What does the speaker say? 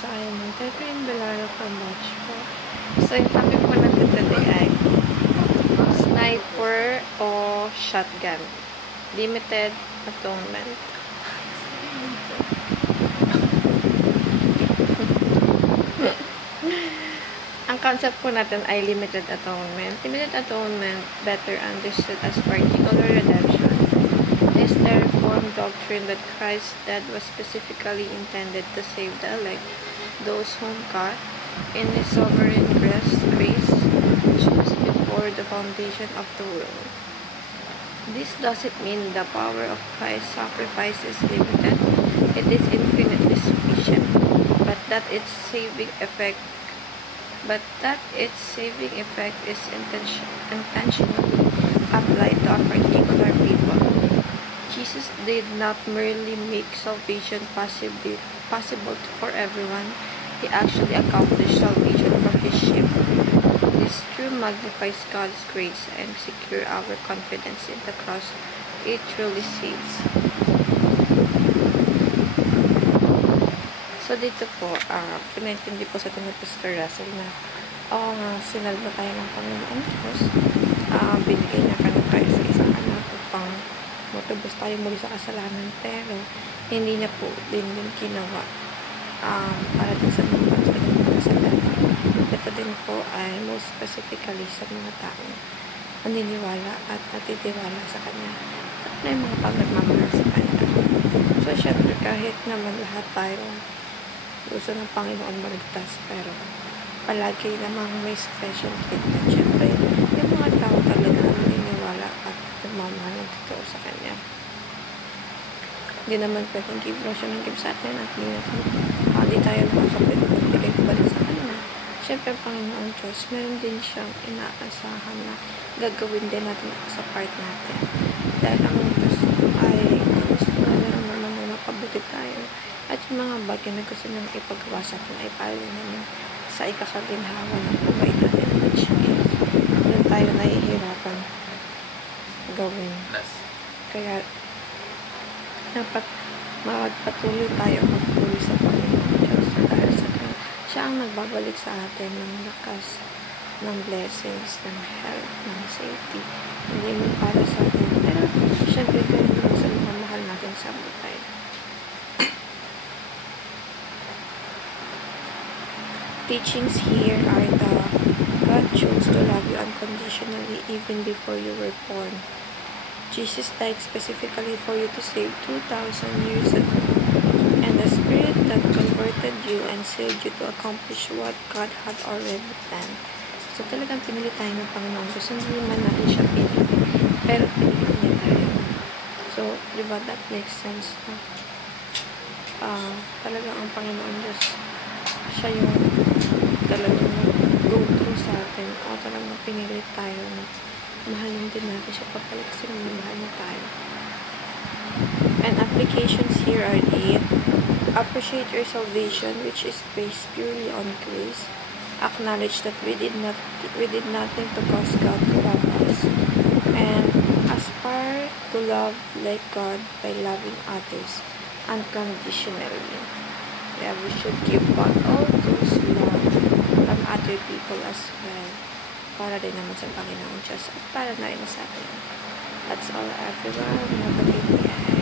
So, ayun na. Catherine Belaro from Batch po. So, yung topic po natin today ay sniper o shotgun. Limited atonement. Ang concept po natin ay limited atonement. Limited atonement, better understood as particular redemption, is the Reformed doctrine that Christ's death was specifically intended to save the elect, those whom God, in His sovereign grace, chose before the foundation of the world. This doesn't mean the power of Christ's sacrifice is limited. It is infinitely sufficient, but that its saving effect is intentionally applied to a particular people. Jesus did not merely make salvation possible for everyone. He actually accomplished salvation for His sheep. This truth magnifies God's grace and secure our confidence in the cross. It truly saves. So, dito po, pinaintindi po sa atin ni Pastor Russell na sinalba tayo ng Panginoon Diyos. Binigay niya ka na tayo sa isang anak upang matubos tayo muli sa kasalanan, pero hindi niya po din ginawa para din sa mga kasalanan. Ito din po ay most specifically sa mga taong naniniwala at natitiwala sa Kanya at may mga pagmamahal sa Kanya. So, syempre, kahit naman lahat tayo gusto ng Panginoon maligtas, pero palagi namang may special treatment. Syempre, yung mga tao talaga na naniniwala at nagmamahal ng totoo sa Kanya. Hindi naman pwedeng give siya ng give sa atin at hindi tayo nakakapwede magbigay balik sa Kanya. Syempre, Panginoon Diyos, meron din siyang inaasahan na gagawin din natin sa part natin. Dahil ang Diyos ay gusto na meron naman na makabuti tayo. At yung mga bagay na gusto nang ipagawa sa atin ay para naman sa ikakaginhawa ng buhay natin, which is doon tayo nahihirapan gawin. Kaya dapat magpatuloy tayo magpuli sa Panginoon Diyos dahil sa Kanya. Siya ang nagbabalik sa atin ng lakas, ng blessings, ng health, ng safety. Hindi mo para sa atin. Pero syempre ganun lang sa mga mahal natin sa buhay. Teachings here are the God chose to love you unconditionally even before you were born. Jesus died specifically for you to save 2,000 years ago. And the Spirit that converted you and saved you to accomplish what God had already planned. So talagang pinili tayo ng Panginoon. Kasi hindi man natin siya pinili, pero pinili niya tayo. So, di ba, that makes sense, no? Talagang ang Panginoon Diyos, siya yung talagang go through sa atin o talagang pinili tayo na mahalin din natin siya papalik kasi mahal na tayo. And applications here are 8. Appreciate your salvation, which is based purely on grace. Acknowledge that we did nothing to cause God to love us. And aspire to love like God by loving others unconditionally. Yeah, we should give God all those love from other people as well. Para din naman sa Panginoon Diyos at para na rin sa atin. That's all, everyone. Have a good day.